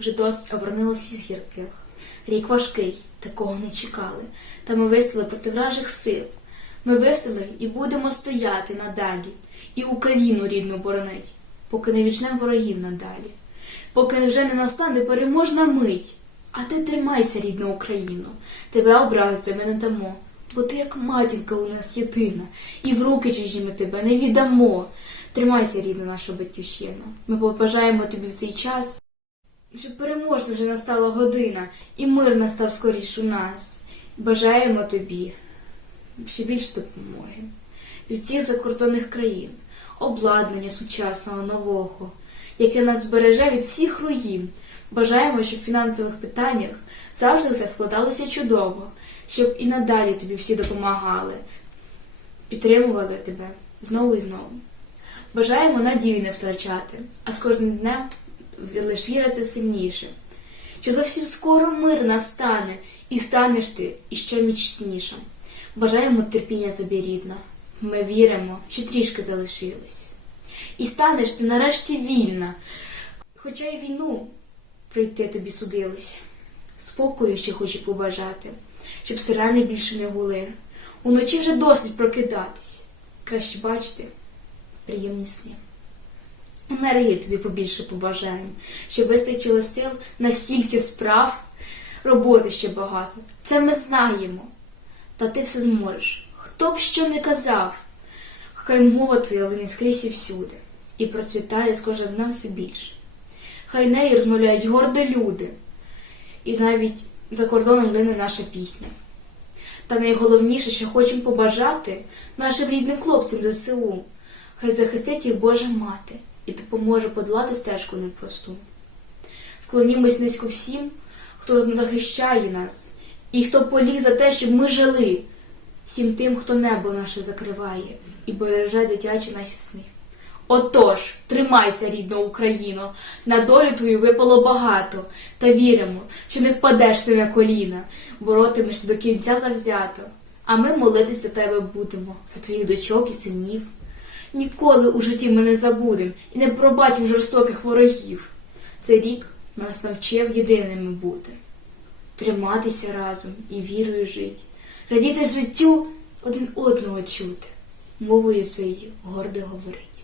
вже досить оборонило сліз гірких. Рік важкий, такого не чекали. Та ми вистояли проти вражих сил. Ми вистояли і будемо стояти надалі, і Україну рідну боронить, поки не вічнем ворогів надалі, поки вже не настане переможна мить. А ти тримайся, рідна Україно, тебе образити ми не дамо, бо ти як матінка у нас єдина, і в руки чужі ми тебе не віддамо. Тримайся, рідна наша батьківщина. Ми побажаємо тобі в цей час, щоб переможна вже настала година, і мир настав скоріш у нас. Бажаємо тобі ще більш допомоги від всіх закордонних країн, обладнання сучасного нового, яке нас збереже від всіх руїн. Бажаємо, щоб в фінансових питаннях завжди все складалося чудово, щоб і надалі тобі всі допомагали, підтримували тебе знову і знову. Бажаємо надію не втрачати, а з кожним днем лиш вірити сильніше, що зовсім скоро мир настане, і станеш ти іще міцнішим. Бажаємо терпіння тобі, рідна. Ми віримо, що трішки залишилось. І станеш ти нарешті вільна, хоча й війну пройти тобі судилось. Спокою ще хочу побажати, щоб сирени більше не гули. Уночі вже досить прокидатись. Краще бачити приємні сни. Енергії тобі побільше побажаємо, щоб вистачило сил на стільки справ, роботи ще багато. Це ми знаємо. Та ти все зможеш. Хто б що не казав, хай мова твоя лине скрізь і всюди, і процвітає з кожним днем все більше. Хай нею розмовляють гордо люди, і навіть за кордоном лине наша пісня. Та найголовніше, що хочемо побажати нашим рідним хлопцям ЗСУ, хай захистить їх Божа мати і допоможе подолати стежку непросту. Вклонімось низько всім, хто захищає нас, і хто поліг за те, щоб ми жили, всім тим, хто небо наше закриває і береже дитячі наші сни. Отож, тримайся, рідна Україно, на долю твою випало багато, та віримо, що не впадеш ти на коліна, боротимешся до кінця завзято, а ми молитися тебе будемо, за твоїх дочок і синів. Ніколи у житті ми не забудем і не пробачимо жорстоких ворогів. Цей рік нас навчив єдиними бути, триматися разом і вірою жить, радіти життю один одного чути, мовою своєю гордо говорить.